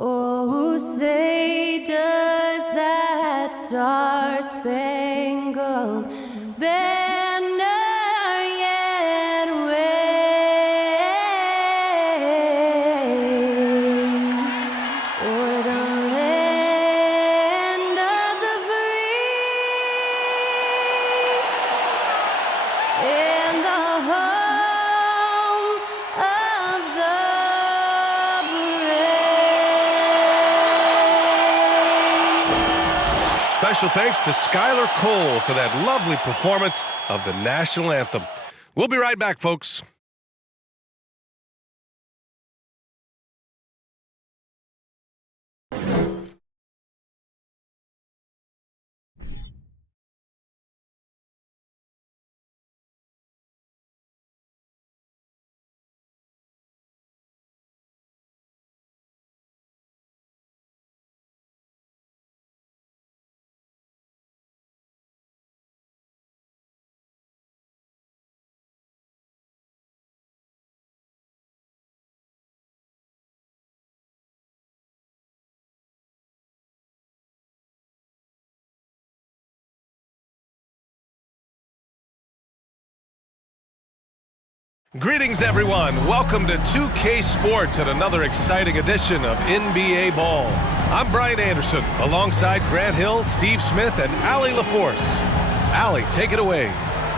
Oh, say does that star-spangled banner yet wave o'er the land of the free and the home of the Special thanks to Skylar Cole for that lovely performance of the national anthem. We'll be right back, folks. Greetings, everyone. Welcome to 2K Sports and another exciting edition of NBA Ball. I'm Brian Anderson, alongside Grant Hill, Steve Smith, and Allie LaForce. Allie, take it away.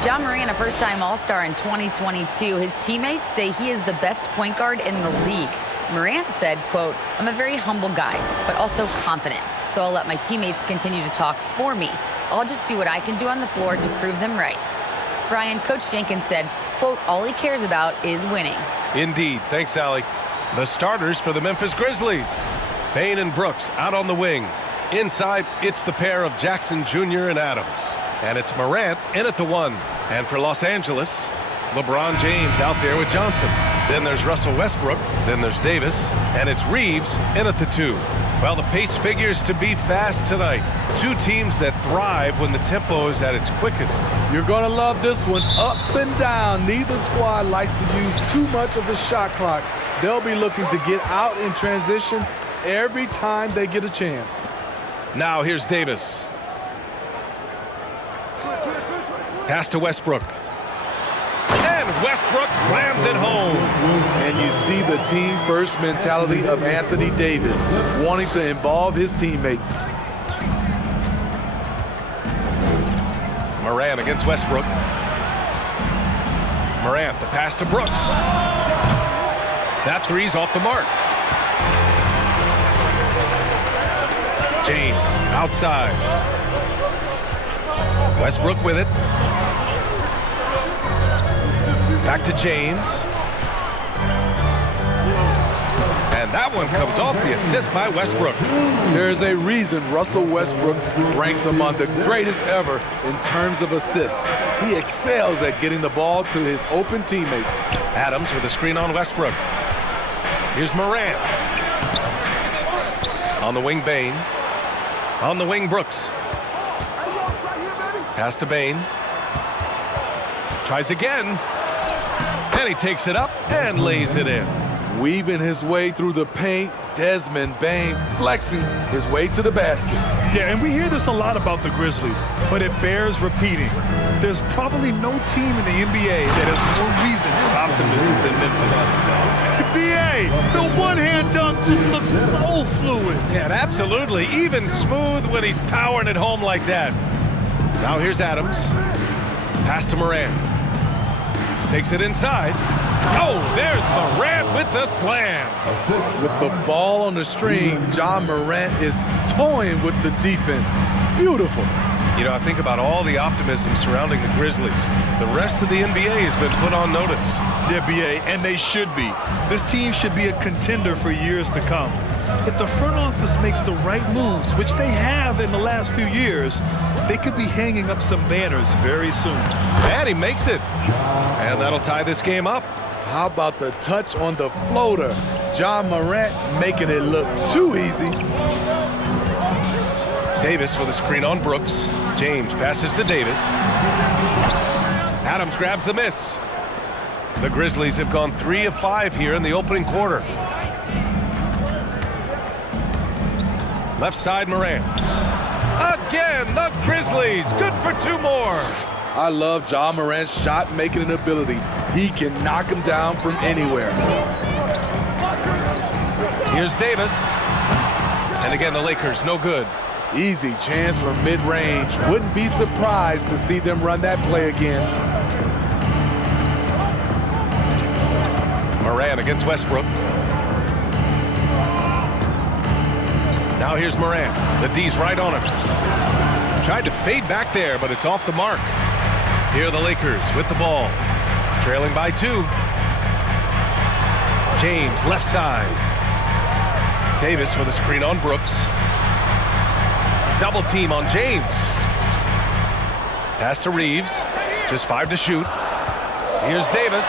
Ja Morant, a first-time All-Star in 2022. His teammates say he is the best point guard in the league. Morant said, quote, "I'm a very humble guy, but also confident. So I'll let my teammates continue to talk for me. I'll just do what I can do on the floor to prove them right." Brian, Coach Jenkins said, quote, "All he cares about is winning." Indeed. Thanks, Allie. The starters for the Memphis Grizzlies. Bane and Brooks out on the wing. Inside, it's the pair of Jackson Jr. and Adams. And it's Morant in at the 1. And for Los Angeles, LeBron James out there with Johnson. Then there's Russell Westbrook. Then there's Davis. And it's Reeves in at the 2. Well, the pace figures to be fast tonight. Two teams that thrive when the tempo is at its quickest. You're going to love this one, up and down. Neither squad likes to use too much of the shot clock. They'll be looking to get out in transition every time they get a chance. Now here's Davis. Pass to Westbrook. And Westbrook slams it home. And you see the team-first mentality of Anthony Davis, wanting to involve his teammates. Morant against Westbrook. Morant, the pass to Brooks. That three's off the mark. James outside. Westbrook with it. Back to James. And that one comes off the assist by Westbrook. There's a reason Russell Westbrook ranks among the greatest ever in terms of assists. He excels at getting the ball to his open teammates. Adams with a screen on Westbrook. Here's Morant. On the wing, Bane. On the wing, Brooks. Pass to Bane. Tries again. And he takes it up and lays it in. Weaving his way through the paint, Desmond Bane flexing his way to the basket. Yeah, and we hear this a lot about the Grizzlies, but it bears repeating. There's probably no team in the NBA that has more reason for optimism than Memphis. NBA, the one-hand dunk just looks so fluid. Yeah, absolutely. Even smooth when he's powering it home like that. Now here's Adams. Pass to Morant. Takes it inside. Oh, there's Morant with the slam. With the ball on the string, Ja Morant is toying with the defense. Beautiful. You know, I think about all the optimism surrounding the Grizzlies. The rest of the NBA has been put on notice. The NBA, and they should be. This team should be a contender for years to come. If the front office makes the right moves, which they have in the last few years, they could be hanging up some banners very soon. And he makes it. And that'll tie this game up. How about the touch on the floater? John Morant making it look too easy. Davis with a screen on Brooks. James passes to Davis. Adams grabs the miss. The Grizzlies have gone 3 of 5 here in the opening quarter. Left side, Morant. Again, the Grizzlies. Good for 2 more. I love John Morant's shot-making ability. He can knock him down from anywhere. Here's Davis. And again, the Lakers, no good. Easy chance from mid-range. Wouldn't be surprised to see them run that play again. Morant against Westbrook. Now here's Morant. The D's right on him. Tried to fade back there, but it's off the mark. Here are the Lakers with the ball. Trailing by 2. James, left side. Davis with a screen on Brooks. Double team on James. Pass to Reeves. Just 5 to shoot. Here's Davis.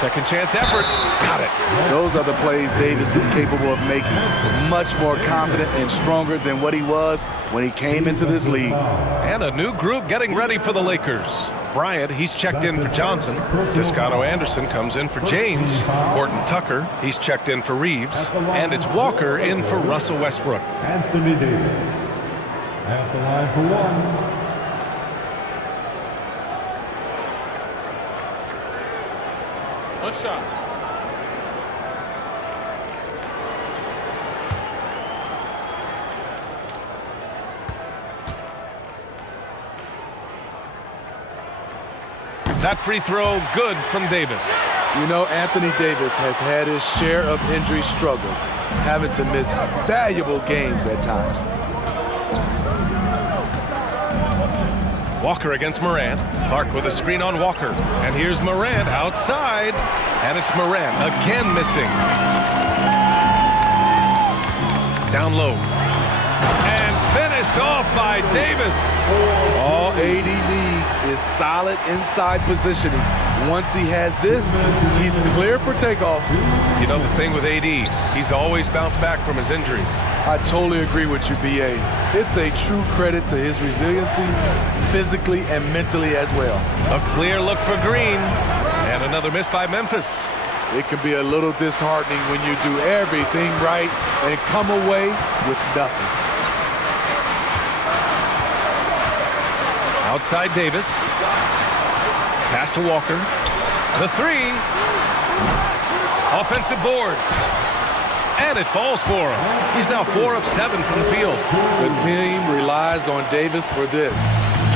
Second chance effort. Got it. Those are the plays Davis is capable of making. Much more confident and stronger than what he was when he came into this league. And a new group getting ready for the Lakers. Bryant, he's checked in for Johnson. Toscano Anderson comes in for James. Horton Tucker, he's checked in for Reeves. And it's Walker in for Russell Westbrook. Anthony Davis at the line for 1. One shot. That free throw good from Davis. You know, Anthony Davis has had his share of injury struggles, having to miss valuable games at times. Walker against Morant. Clark with a screen on Walker. And here's Morant outside. And it's Morant again missing. Down low. And finished off by Davis. All AD needs is solid inside positioning. Once he has this, he's clear for takeoff. You know the thing with AD, he's always bounced back from his injuries. I totally agree with you, BA. It's a true credit to his resiliency, physically and mentally as well. A clear look for Green. And another miss by Memphis. It can be a little disheartening when you do everything right and come away with nothing. Outside Davis. Pass to Walker. The 3. Offensive board. And it falls for him. He's now 4 of 7 from the field. The team relies on Davis for this,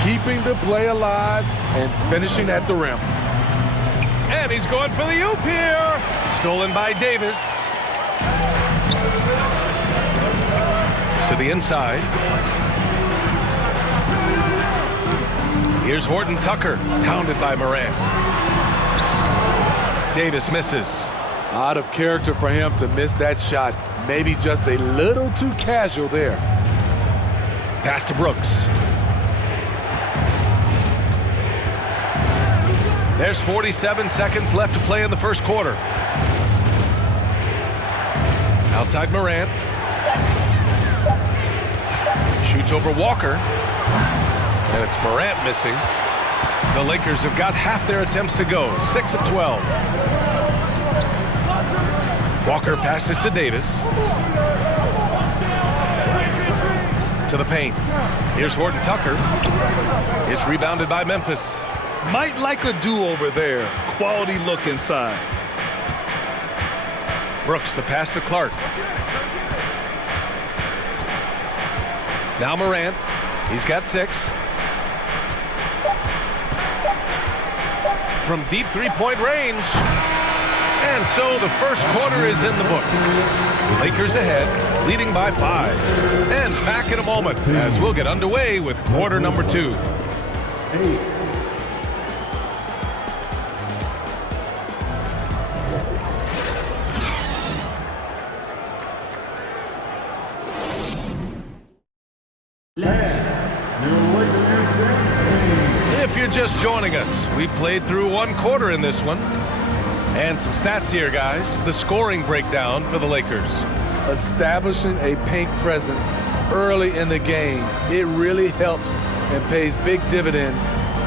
keeping the play alive and finishing at the rim. And he's going for the oop here. Stolen by Davis. To the inside. Here's Horton Tucker, pounded by Morant. Davis misses. Out of character for him to miss that shot. Maybe just a little too casual there. Pass to Brooks. There's 47 seconds left to play in the first quarter. Outside Morant. Shoots over Walker. And it's Morant missing. The Lakers have got half their attempts to go. 6 of 12. Walker passes to Davis. To the paint. Here's Horton Tucker. It's rebounded by Memphis. Might like a do-over there. Quality look inside. Brooks, the pass to Clark. Now Morant. He's got 6. From deep three-point range. And so the first quarter is in the books. Lakers ahead, leading by 5. And back in a moment as we'll get underway with quarter number 2. 8. If you're just joining us, we played through one quarter in this one. And some stats here, guys. The scoring breakdown for the Lakers. Establishing a paint presence early in the game, it really helps and pays big dividends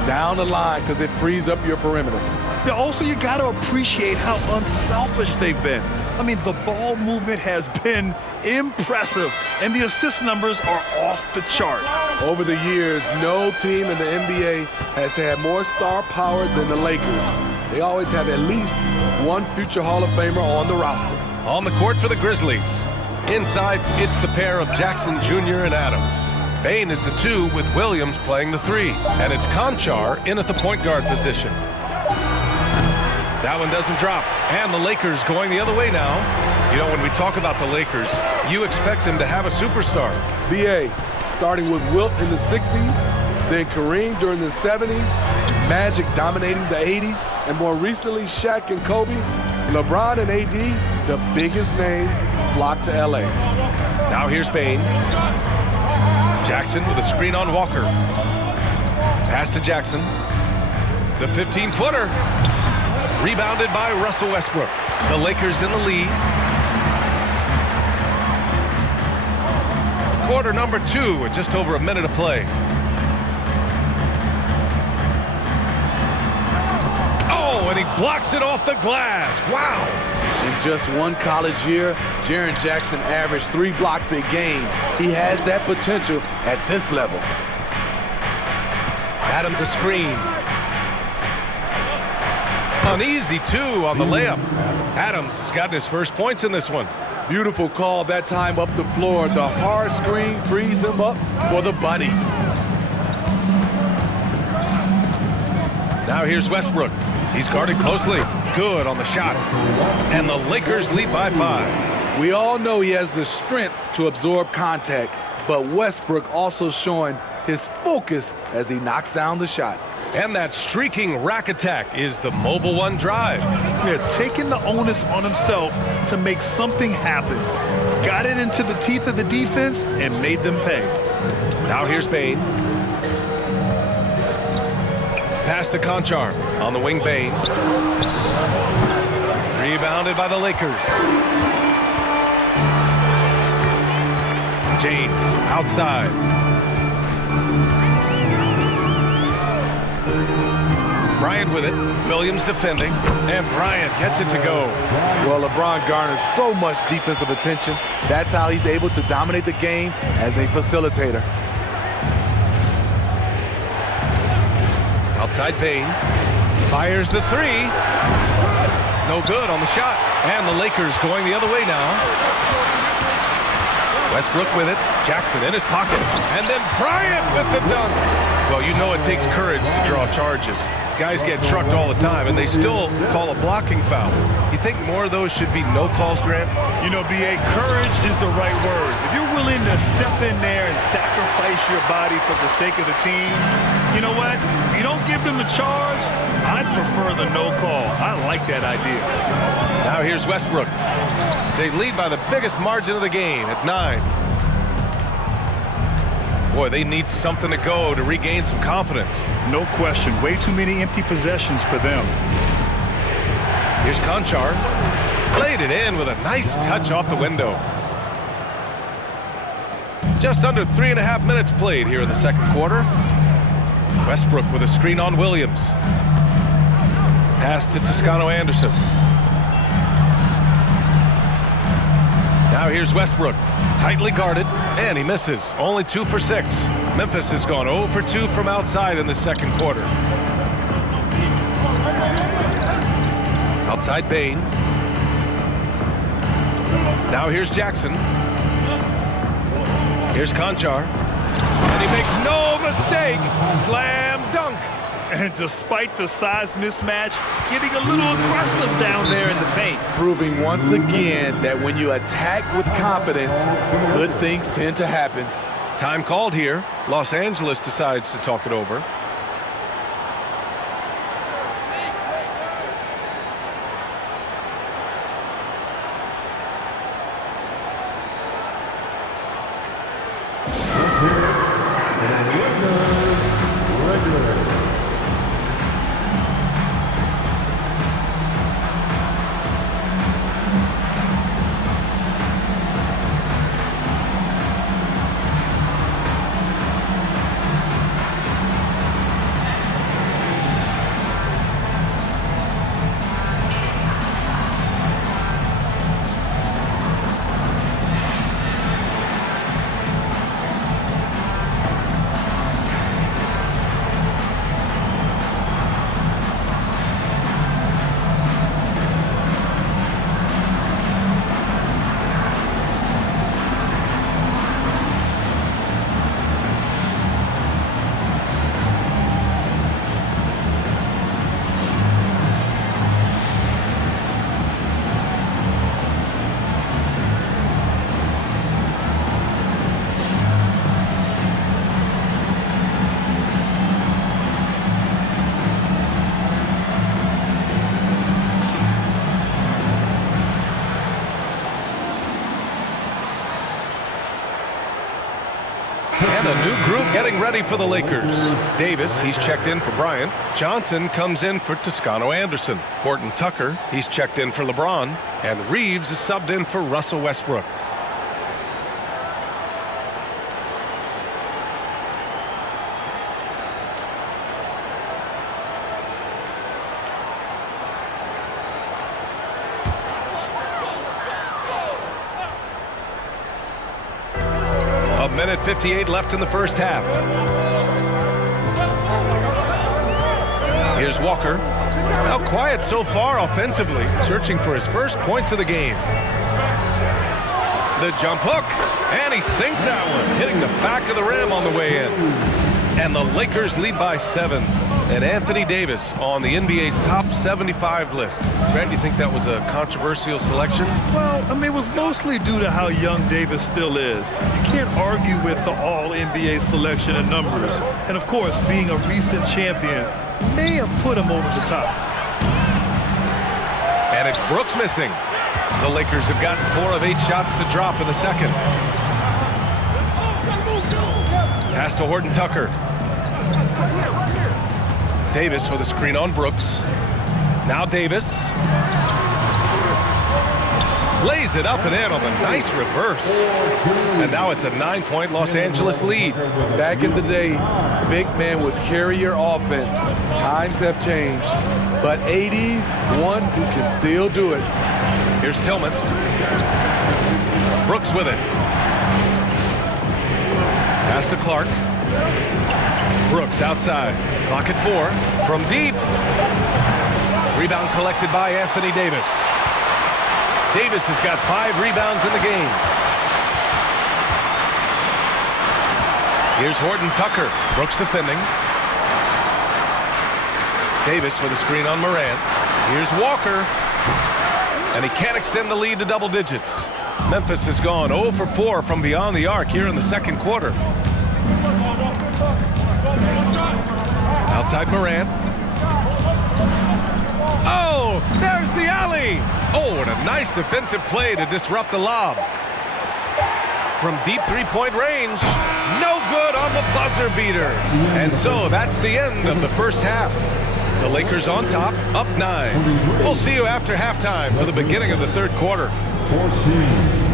down the line because it frees up your perimeter. Yeah, also, you got to appreciate how unselfish they've been. I mean, the ball movement has been impressive, and the assist numbers are off the chart. Over the years, no team in the NBA has had more star power than the Lakers. They always have at least one future Hall of Famer on the roster. On the court for the Grizzlies. Inside, it's the pair of Jackson Jr. and Adams. Bane is the 2 with Williams playing the 3. And it's Conchar in at the point guard position. That one doesn't drop. And the Lakers going the other way now. You know, when we talk about the Lakers, you expect them to have a superstar. B.A. starting with Wilt in the 60s, then Kareem during the 70s, Magic dominating the 80s, and more recently Shaq and Kobe. LeBron and AD, the biggest names, flocked to L.A. Now here's Bane. Jackson with a screen on Walker. Pass to Jackson. The 15-footer. Rebounded by Russell Westbrook. The Lakers in the lead. Quarter number 2 with just over a minute to play. Oh, and he blocks it off the glass. Wow. In just one college year, Jaren Jackson averaged 3 blocks a game. He has that potential at this level. Adams a screen. An easy 2 on the layup. Adams has gotten his first points in this one. Beautiful call that time up the floor. The hard screen frees him up for the bunny. Now here's Westbrook. He's guarded closely. Good on the shot. And the Lakers lead by 5. We all know he has the strength to absorb contact, but Westbrook also showing his focus as he knocks down the shot. And that streaking rack attack is the Mobile One drive. Yeah, taking the onus on himself to make something happen. Got it into the teeth of the defense and made them pay. Now here's Bane. Pass to Conchar. On the wing, Bane. Rebounded by the Lakers. James outside. Bryant with it. Williams defending. And Bryant gets it to go. Well, LeBron garners so much defensive attention. That's how he's able to dominate the game as a facilitator. Outside Bane. Fires the 3. No good on the shot. And the Lakers going the other way now. Westbrook with it. Jackson in his pocket. And then Bryant with the dunk. Well, you know it takes courage to draw charges. Guys get trucked all the time, and they still call a blocking foul. You think more of those should be no calls, Grant? You know, B.A., courage is the right word. If you're willing to step in there and sacrifice your body for the sake of the team, you know what? If you don't give them a charge, I'd prefer the no call. I like that idea. Now here's Westbrook. They lead by the biggest margin of the game at 9. Boy, they need something to go to regain some confidence. No question. Way too many empty possessions for them. Here's Conchar. Played it in with a nice touch off the window. Just under 3.5 minutes played here in the second quarter. Westbrook with a screen on Williams. Pass to Toscano-Anderson. Now here's Westbrook. Tightly guarded, and he misses. Only 2 for 6. Memphis has gone 0 for 2 from outside in the second quarter. Outside Bane. Now here's Jackson. Here's Conchar. And he makes no mistake. Slam dunk. And despite the size mismatch, getting a little aggressive down there in the paint. Proving once again that when you attack with confidence, good things tend to happen. Time called here. Los Angeles decides to talk it over. And a new group getting ready for the Lakers. Davis, he's checked in for Bryant. Johnson comes in for Toscano Anderson. Horton Tucker, he's checked in for LeBron. And Reeves is subbed in for Russell Westbrook. A minute 58 left in the first half. Here's Walker. Now quiet so far offensively, searching for his first points of the game. The jump hook, and he sinks that one, hitting the back of the rim on the way in. And the Lakers lead by 7. And Anthony Davis on the NBA's top 75 list. Grant, do you think that was a controversial selection? Well, I mean, it was mostly due to how young Davis still is. You can't argue with the all-NBA selection and numbers. And, of course, being a recent champion may have put him over the top. And it's Brooks missing. The Lakers have gotten 4 of 8 shots to drop in the second. Pass to Horton Tucker. Davis with a screen on Brooks. Now Davis. Lays it up and in on the nice reverse. And now it's a 9-point Los Angeles lead. Back in the day, big man would carry your offense. Times have changed. But 80s, one who can still do it. Here's Tillman. Brooks with it. Pass to Clark. Brooks outside. Clock at 4. From deep. Rebound collected by Anthony Davis. Davis has got 5 rebounds in the game. Here's Horton Tucker. Brooks defending. Davis with a screen on Morant. Here's Walker. And he can't extend the lead to double digits. Memphis has gone 0 for 4 from beyond the arc here in the second quarter. Outside Morant. Oh, there's the alley. Oh, and a nice defensive play to disrupt the lob. From deep three-point range, no good on the buzzer beater. And so that's the end of the first half. The Lakers on top, up 9. We'll see you after halftime for the beginning of the third quarter. 14.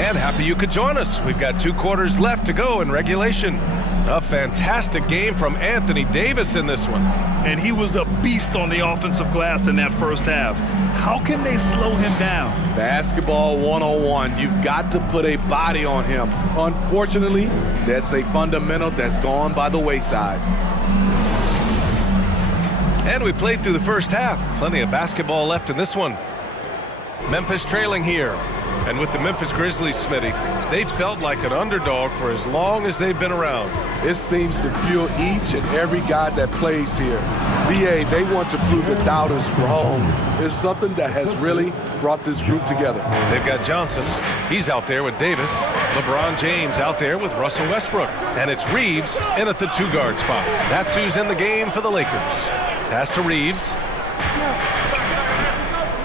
And happy you could join us. We've got 2 quarters left to go in regulation. A fantastic game from Anthony Davis in this one. And he was a beast on the offensive glass in that first half. How can they slow him down? Basketball 101. You've got to put a body on him. Unfortunately, that's a fundamental that's gone by the wayside. And we played through the first half. Plenty of basketball left in this one. Memphis trailing here. And with the Memphis Grizzlies, Smitty, they felt like an underdog for as long as they've been around. It seems to fuel each and every guy that plays here. BA, they want to prove the doubters wrong. It's something that has really brought this group together. They've got Johnson. He's out there with Davis. LeBron James out there with Russell Westbrook. And it's Reeves in at the 2-guard spot. That's who's in the game for the Lakers. Pass to Reeves.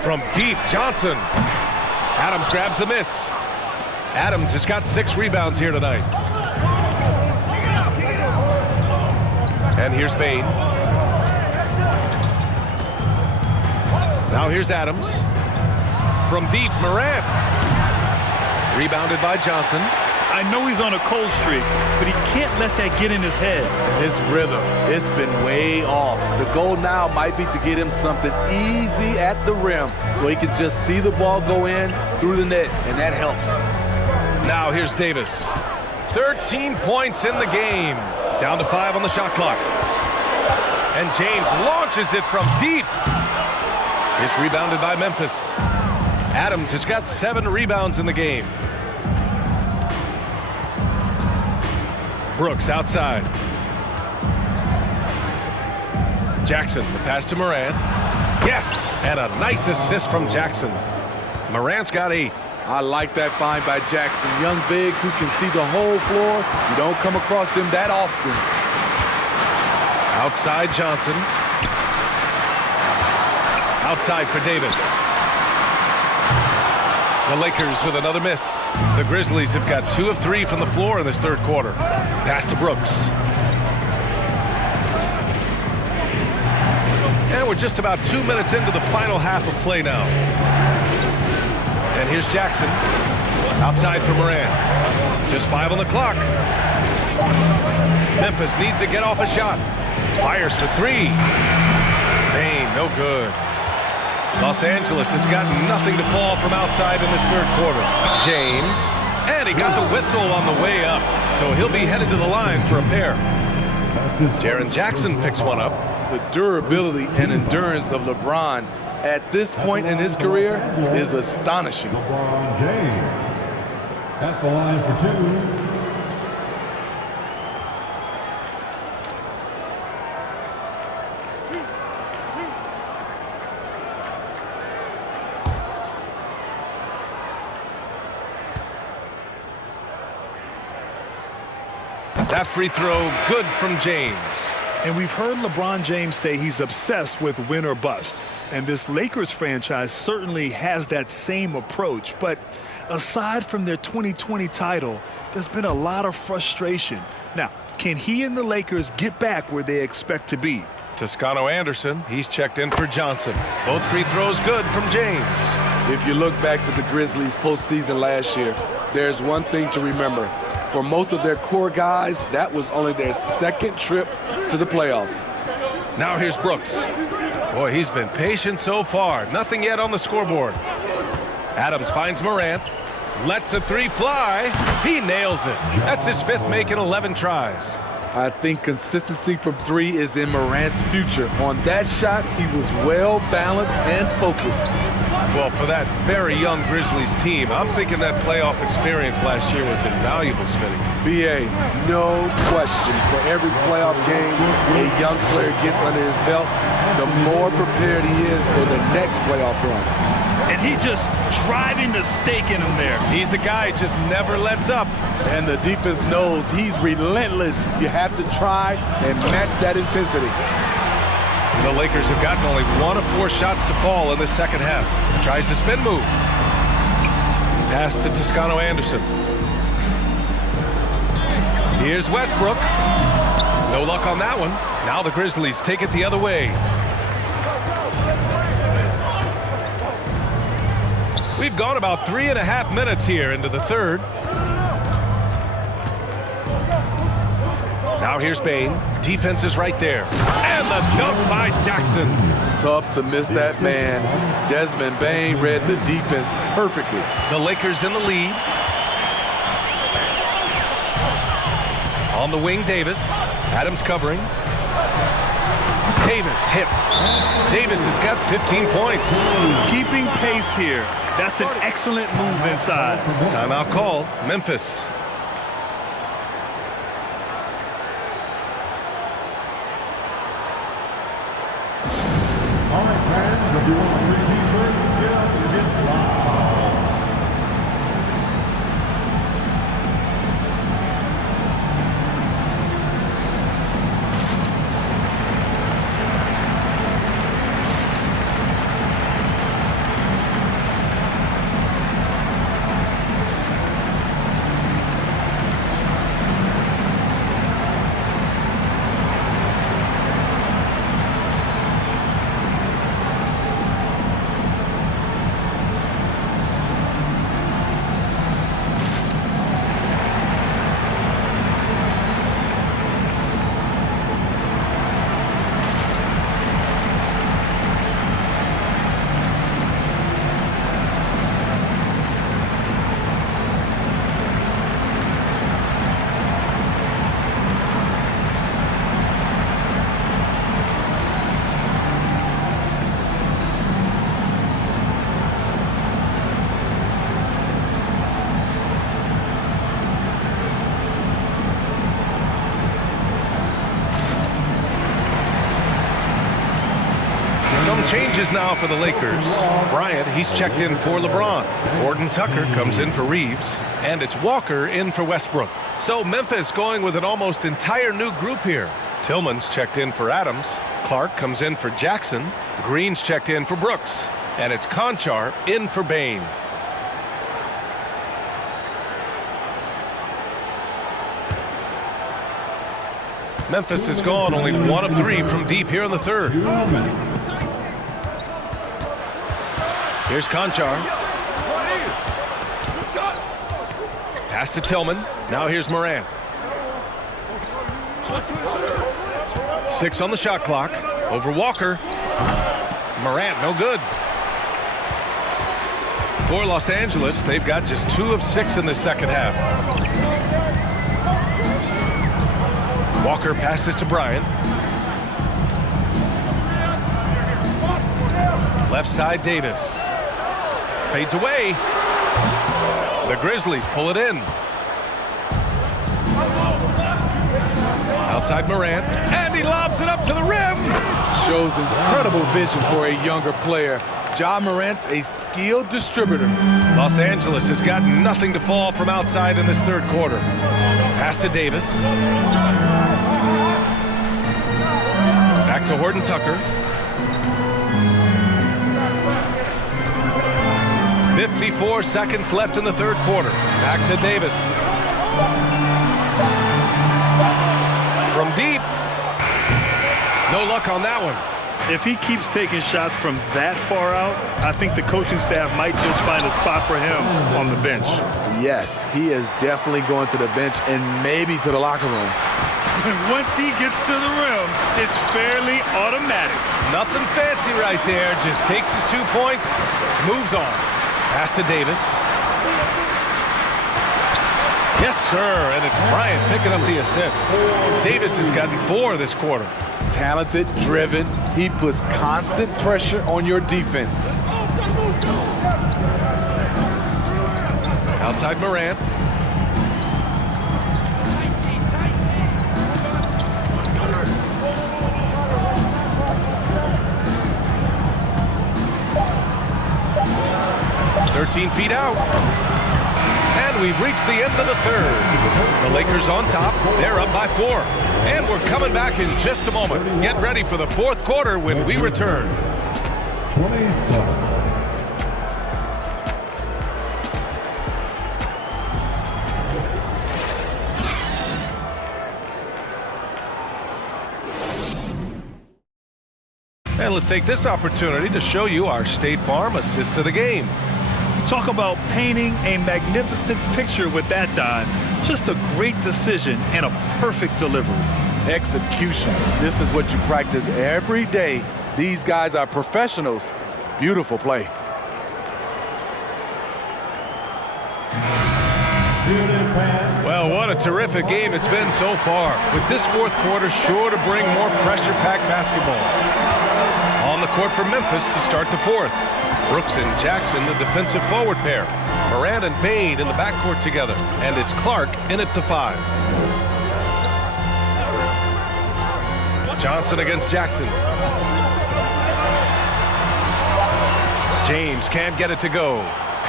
From deep, Johnson. Adams grabs the miss. Adams has got 6 rebounds here tonight. And here's Bane. Now here's Adams. From deep, Morant. Rebounded by Johnson. I know he's on a cold streak, but he can't let that get in his head. His rhythm, it's been way off. The goal now might be to get him something easy at the rim so he can just see the ball go in through the net, and that helps. Now here's Davis. 13 points in the game. Down to 5 on the shot clock. And James launches it from deep. It's rebounded by Memphis. Adams has got 7 rebounds in the game. Brooks outside. Jackson, the pass to Morant. Yes! And a nice assist from Jackson. Morant's got 8. I like that find by Jackson. Young bigs who can see the whole floor. You don't come across them that often. Outside Johnson. Outside for Davis. The Lakers with another miss. The Grizzlies have got 2 of 3 from the floor in this third quarter. Pass to Brooks. And we're just about 2 minutes into the final half of play now. And here's Jackson. Outside for Morant. Just 5 on the clock. Memphis needs to get off a shot. Fires for 3. Payne, no good. Los Angeles has got nothing to fall from outside in this third quarter. James. And he got the whistle on the way up. So he'll be headed to the line for a pair. Jaren Jackson picks one up. The durability and endurance of LeBron at this point in his career is astonishing. LeBron James at the line for 2. That free throw good from James. And we've heard LeBron James say he's obsessed with win or bust. And this Lakers franchise certainly has that same approach. But aside from their 2020 title, there's been a lot of frustration. Now, can he and the Lakers get back where they expect to be? Toscano Anderson, he's checked in for Johnson. Both free throws good from James. If you look back to the Grizzlies postseason last year, there's one thing to remember. For most of their core guys, that was only their second trip to the playoffs. Now here's Brooks. Boy, he's been patient so far. Nothing yet on the scoreboard. Adams finds Morant. Lets the 3 fly. He nails it. That's his 5th make in 11 tries. I think consistency from 3 is in Morant's future. On that shot, he was well balanced and focused. Well, for that very young Grizzlies team, I'm thinking that playoff experience last year was invaluable, Smitty. BA, no question. For every playoff game a young player gets under his belt, the more prepared he is for the next playoff run. And he just driving the stake in him there. He's a guy who just never lets up. And the defense knows he's relentless. You have to try and match that intensity. The Lakers have gotten only 1 of 4 shots to fall in the second half. Tries the spin move. Pass to Toscano Anderson. Here's Westbrook. No luck on that one. Now the Grizzlies take it the other way. We've gone about 3.5 minutes here into the third. Now here's Payne. Defense is right there. And the dunk by Jackson. Tough to miss that man. Desmond Bane read the defense perfectly. The Lakers in the lead. On the wing, Davis. Adams covering. Davis hits. Davis has got 15 points. Keeping pace here. That's an excellent move inside. Timeout call. Memphis. All right, fans, if you want to repeat first, get up and get loud. Changes now for the Lakers. Bryant, he's checked in for LeBron. Gordon Tucker comes in for Reeves. And it's Walker in for Westbrook. So Memphis going with an almost entire new group here. Tillman's checked in for Adams. Clark comes in for Jackson. Green's checked in for Brooks. And it's Conchar in for Bain. Memphis has gone only 1 of 3 from deep here in the third. Here's Conchar. Pass to Tillman. Now here's Morant. 6 on the shot clock. Over Walker. Morant, no good. For Los Angeles, they've got just 2 of 6 in the second half. Walker passes to Bryant. Left side, Davis. Fades away. The Grizzlies pull it in. Outside Morant, and he lobs it up to the rim. Shows incredible vision for a younger player. Ja Morant's a skilled distributor. Los Angeles has got nothing to fall from outside in this third quarter. Pass to Davis. Back to Horton Tucker. 54 seconds left in the third quarter. Back to Davis. From deep. No luck on that one. If he keeps taking shots from that far out, I think the coaching staff might just find a spot for him on the bench. Yes, he is definitely going to the bench and maybe to the locker room. Once he gets to the rim, it's fairly automatic. Nothing fancy right there. Just takes his 2 points, moves on. Pass to Davis. Yes, sir, and it's Bryant picking up the assist. Davis has gotten 4 this quarter. Talented, driven, he puts constant pressure on your defense. Outside Morant. "13 feet out." And we've reached the end of the third. The Lakers on top. They're up by 4. And we're coming back in just a moment. Get ready for the fourth quarter when we return. 27. And let's take this opportunity to show you our State Farm assist to the game. Talk about painting a magnificent picture with that, Don. Just a great decision and a perfect delivery. Execution. This is what you practice every day. These guys are professionals. Beautiful play. Well, what a terrific game it's been so far. With this fourth quarter sure to bring more pressure-packed basketball. On the court for Memphis to start the fourth. Brooks and Jackson, the defensive forward pair. Morant and Bain in the backcourt together. And it's Clark in at the 5. Johnson against Jackson. James can't get it to go.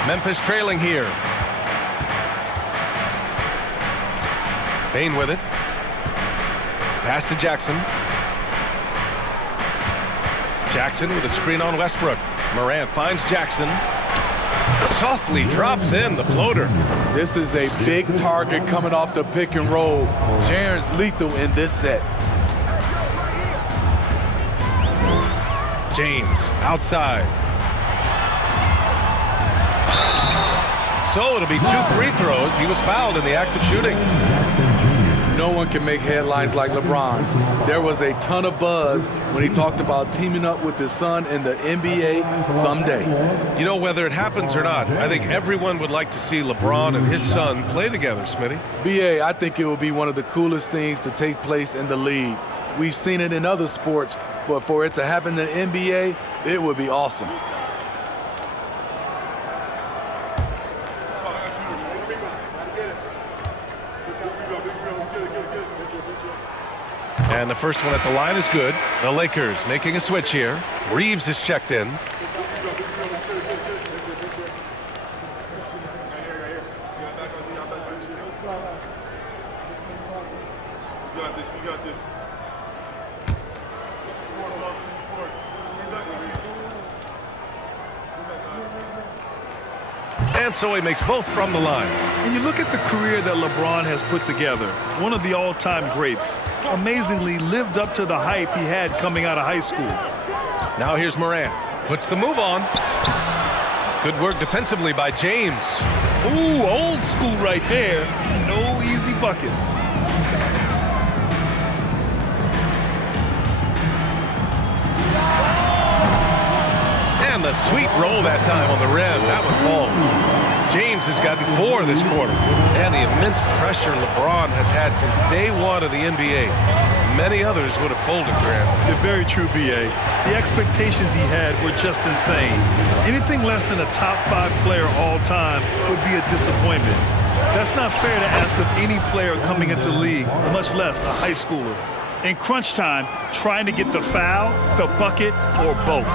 Memphis trailing here. Bain with it. Pass to Jackson. Jackson with a screen on Westbrook. Morant finds Jackson. Softly drops in the floater. This is a big target coming off the pick and roll. Jaren's lethal in this set. James outside. So it'll be 2 free throws. He was fouled in the act of shooting. No one can make headlines like LeBron. There was a ton of buzz when he talked about teaming up with his son in the NBA someday. You know, whether it happens or not, I think everyone would like to see LeBron and his son play together, Smitty. BA, I think it will be one of the coolest things to take place in the league. We've seen it in other sports, but for it to happen in the NBA, it would be awesome. And the first one at the line is good. The Lakers making a switch here. Reeves is checked in. And so he makes both from the line. And you look at the career that LeBron has put together, one of the all-time greats, amazingly lived up to the hype he had coming out of high school. Now here's Morant. Puts the move on. Good work defensively by James. Ooh, old school right there. No easy buckets. And the sweet roll that time on the rim. That one falls. James has gotten 4 this quarter. And the immense pressure LeBron has had since day one of the NBA. Many others would have folded, Grant. You're very true, B.A. The expectations he had were just insane. Anything less than a top 5 player all time would be a disappointment. That's not fair to ask of any player coming into the league, much less a high schooler. In crunch time, trying to get the foul, the bucket, or both.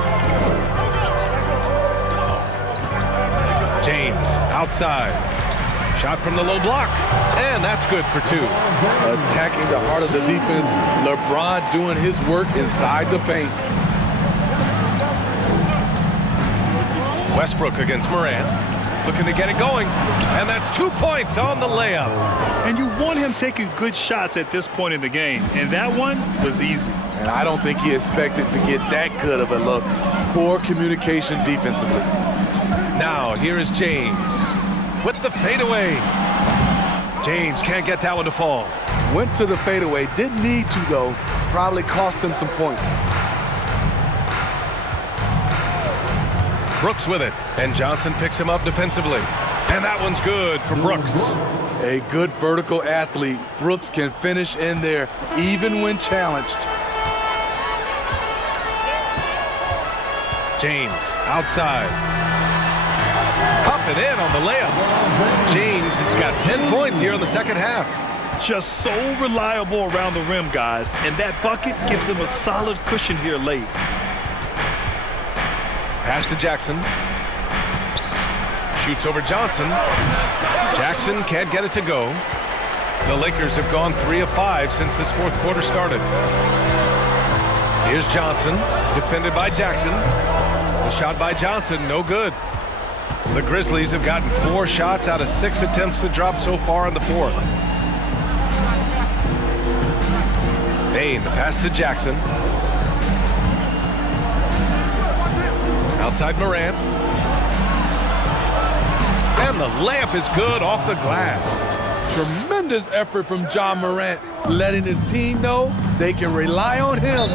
James outside. Shot from the low block. And that's good for 2. Attacking the heart of the defense. LeBron doing his work inside the paint. Westbrook against Morant. Looking to get it going. And that's 2 points on the layup. And you want him taking good shots at this point in the game. And that one was easy. And I don't think he expected to get that good of a look. Poor communication defensively. Now, here is James with the fadeaway. James can't get that one to fall. Went to the fadeaway. Didn't need to, though. Probably cost him some points. Brooks with it. And Johnson picks him up defensively. And that one's good for Brooks. A good vertical athlete. Brooks can finish in there, even when challenged. James outside. Up and in on the layup. James has got 10 points here in the second half. Just so reliable around the rim, guys. And that bucket gives them a solid cushion here late. Pass to Jackson. Shoots over Johnson. Jackson can't get it to go. The Lakers have gone 3 of 5 since this fourth quarter started. Here's Johnson, defended by Jackson. The shot by Johnson, no good. The Grizzlies have gotten 4 shots out of 6 attempts to drop so far in the fourth. Payne, the pass to Jackson. Outside Morant. And the layup is good off the glass. Tremendous effort from John Morant, letting his team know they can rely on him.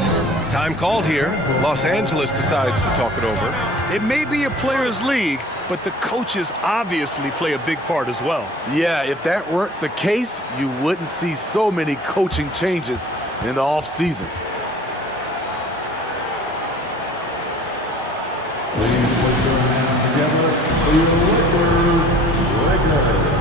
Time called here. Los Angeles decides to talk it over. It may be a players' league, but the coaches obviously play a big part as well. Yeah, if that weren't the case, you wouldn't see so many coaching changes in the offseason. Please put your hands together for your Lakers.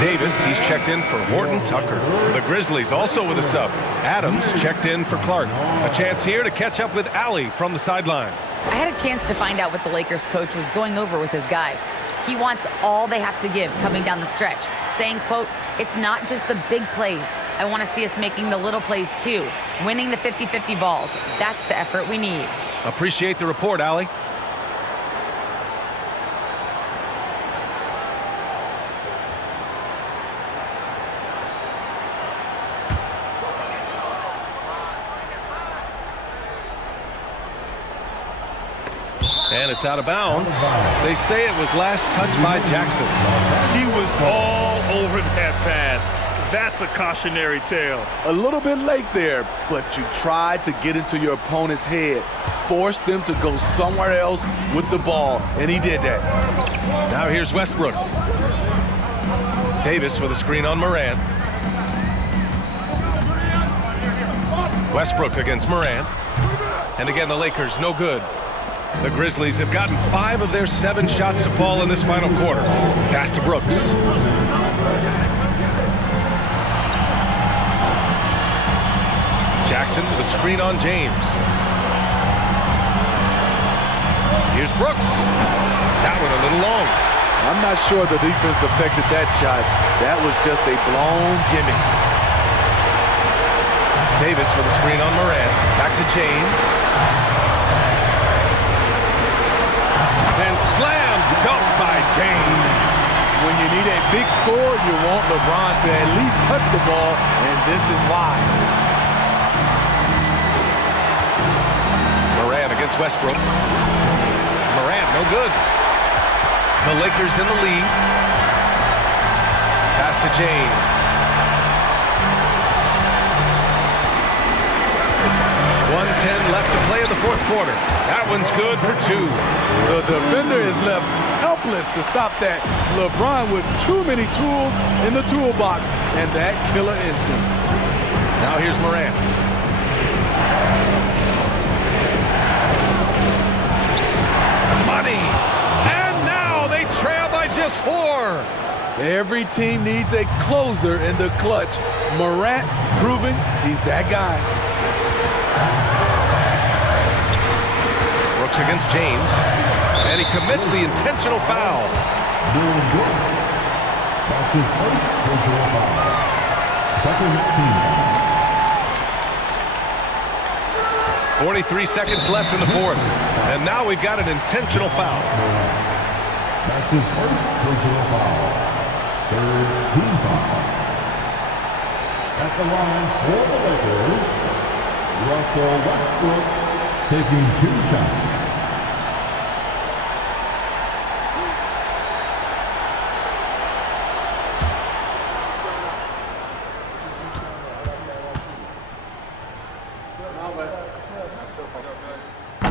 Davis, he's checked in for Horton Tucker. The Grizzlies also with a sub. Adams checked in for Clark. A chance here to catch up with Alley from the sideline. I had a chance to find out what the Lakers coach was going over with his guys. He wants all they have to give coming down the stretch, saying, quote, "It's not just the big plays. I want to see us making the little plays too, winning the 50-50 balls. That's the effort we need." Appreciate the report, Allie. And it's out of bounds. They say it was last touched by Jackson. He was all over that pass. That's a cautionary tale. A little bit late there, but you tried to get into your opponent's head, forced them to go somewhere else with the ball, and he did that. Now here's Westbrook. Davis with a screen on Morant. Westbrook against Morant. And again, the Lakers, no good. The Grizzlies have gotten 5 of their 7 shots to fall in this final quarter. Pass to Brooks. Jackson with a screen on James. Here's Brooks. That one a little long. I'm not sure the defense affected that shot. That was just a blown gimme. Davis with a screen on Morant. Back to James. And slam dunk by James. When you need a big score, you want LeBron to at least touch the ball, and this is why. Morant against Westbrook. Morant, no good. The Lakers in the lead. Pass to James. .10 left to play in the fourth quarter. That one's good for 2. The defender is left helpless to stop that. LeBron with too many tools in the toolbox and that killer instinct. Now here's Morant. Money! And now they trail by just 4. Every team needs a closer in the clutch. Morant proving he's that guy. Brooks against James. And he commits the intentional foul. That's his first personal foul. Second team. 43 seconds left in the fourth. And now we've got an intentional foul. That's his first personal foul. Third team foul. At the line for the Lakers, Russell Westbrook taking 2 shots.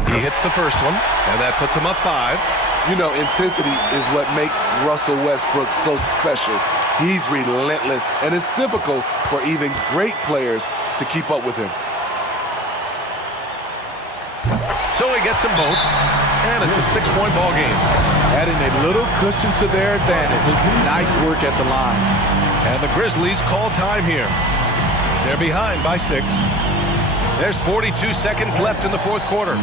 He hits the first one, and that puts him up 5. You know, intensity is what makes Russell Westbrook so special. He's relentless, and it's difficult for even great players to keep up with him. So he gets them both, and it's a 6-point ball game. Adding a little cushion to their advantage. Nice work at the line. And the Grizzlies call time here. They're behind by 6. There's 42 seconds left in the fourth quarter.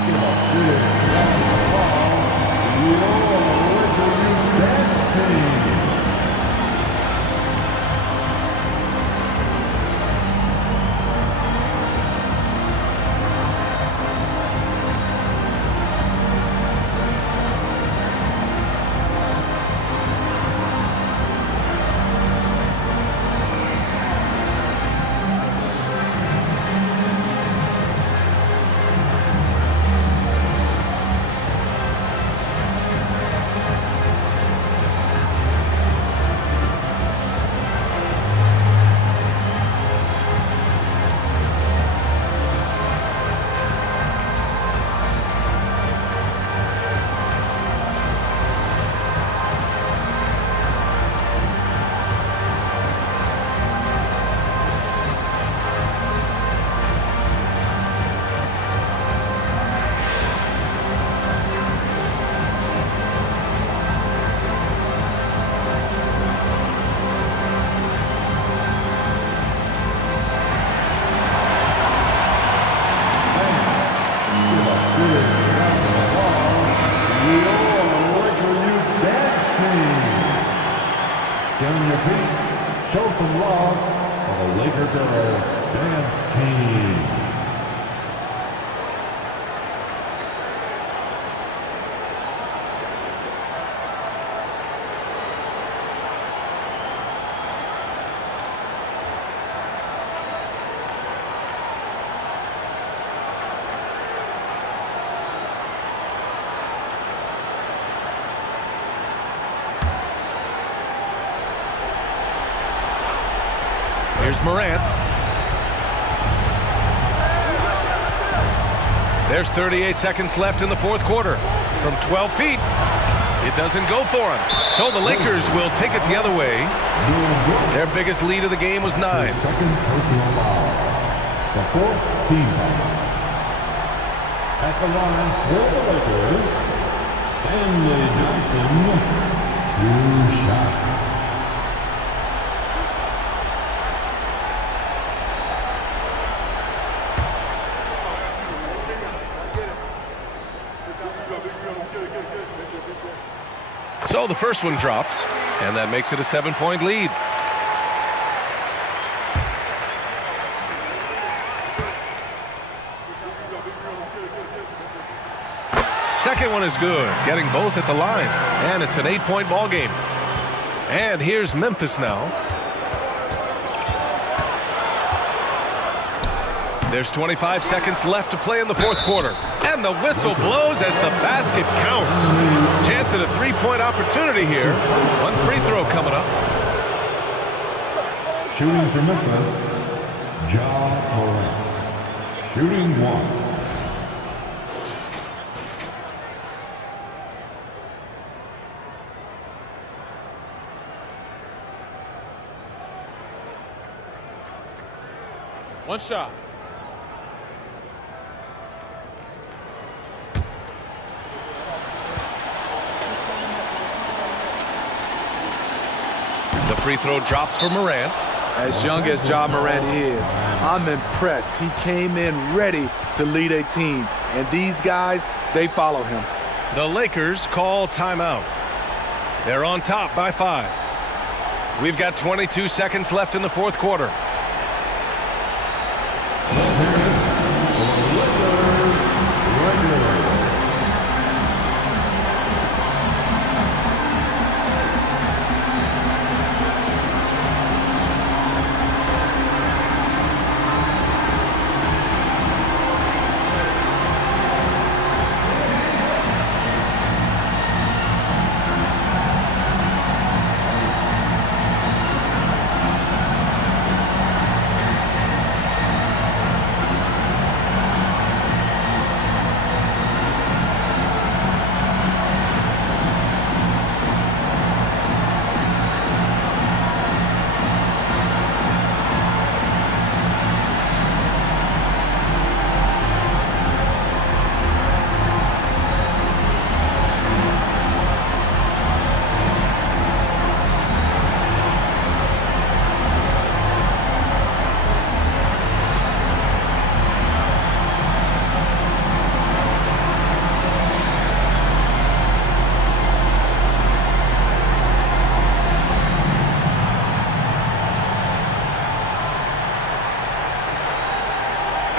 Morant. There's 38 seconds left in the fourth quarter. From 12 feet, it doesn't go for him. So the Lakers will take it the other way. Their biggest lead of the game was 9. Second personal foul. The fourth team foul. At the line for the Lakers, Stanley Johnson, 2 shots. So the first one drops, and that makes it a 7-point lead. Second one is good, getting both at the line, and it's an 8-point ball game. And here's Memphis now. There's 25 seconds left to play in the fourth quarter, and the whistle blows as the basket counts. Chance at a 3-point opportunity here. One free throw coming up. Shooting for Memphis, Ja Morant. Shooting 1. One shot. The free throw drops for Morant. As young as Ja Morant is, I'm impressed. He came in ready to lead a team, and these guys, they follow him. The Lakers call timeout. They're on top by 5. We've got 22 seconds left in the fourth quarter.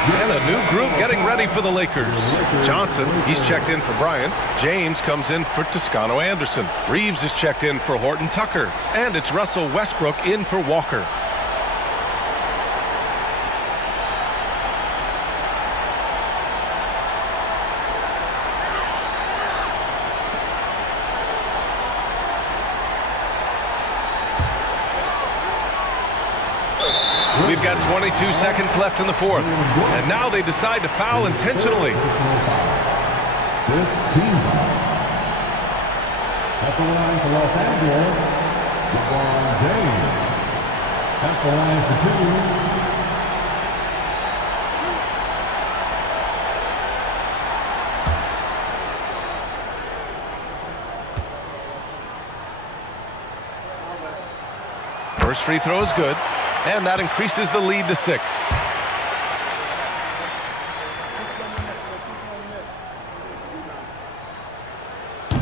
And a new group getting ready for the Lakers. Johnson, he's checked in for Bryant. James comes in for Toscano Anderson. Reeves is checked in for Horton Tucker. And it's Russell Westbrook in for Walker. We've got 22 seconds left in the fourth. And now they decide to foul intentionally. 15 foul. At the line for Los Angeles, LeBron James. At the line for 2. First free throw is good, and that increases the lead to 6.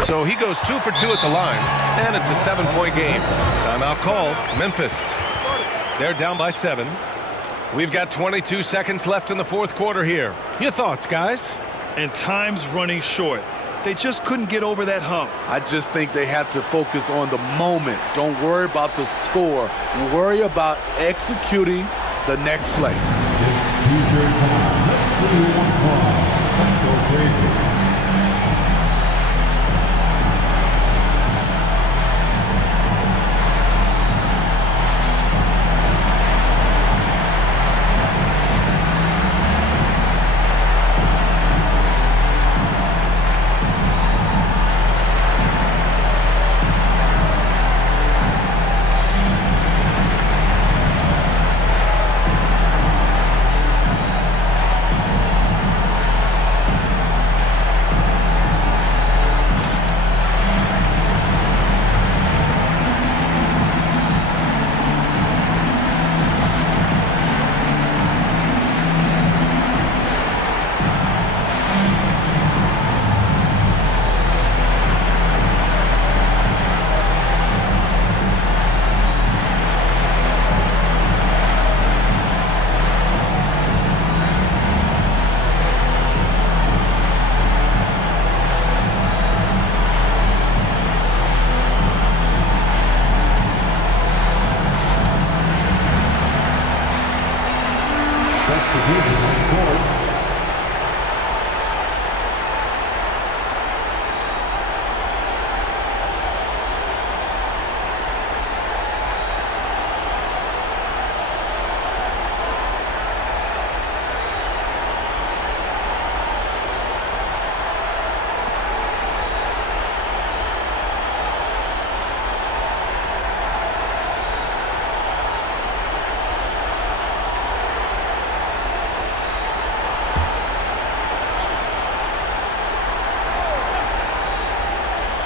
So he goes 2 for 2 at the line, and it's a 7-point game. Timeout called, Memphis. They're down by 7. We've got 22 seconds left in the fourth quarter here. Your thoughts, guys? And time's running short. They just couldn't get over that hump. I just think they have to focus on the moment. Don't worry about the score. Worry about executing the next play. T-shirt time. Let's see one call. Let's go crazy.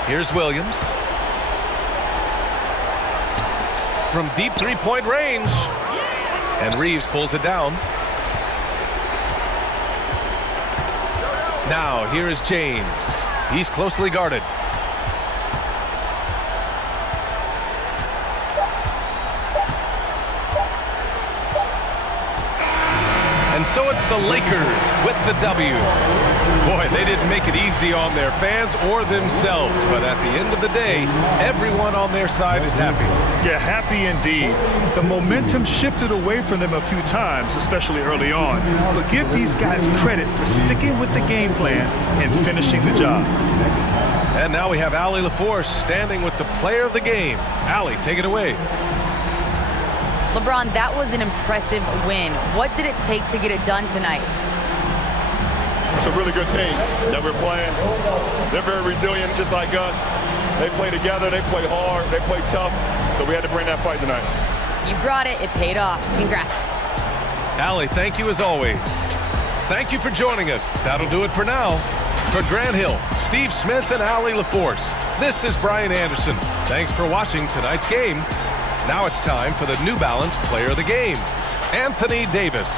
Here's Williams. From deep three-point range. And Reeves pulls it down. Now, here is James. He's closely guarded. And so it's the Lakers with the W. Boy, they didn't make it easy on their fans or themselves, but at the end of the day, everyone on their side is happy. Yeah, happy indeed. The momentum shifted away from them a few times, especially early on. But give these guys credit for sticking with the game plan and finishing the job. And now we have Allie LaForce standing with the player of the game. Allie, take it away. LeBron, that was an impressive win. What did it take to get it done tonight? It's a really good team that we're playing. They're very resilient, just like us. They play together, they play hard, they play tough, so we had to bring that fight tonight. You brought it. It paid off. Congrats. Allie, thank you as always. Thank you for joining us. That'll do it for now. For Grant Hill, Steve Smith, and Allie LaForce, this is Brian Anderson. Thanks for watching tonight's game. Now it's time for the New Balance Player of the Game, Anthony Davis.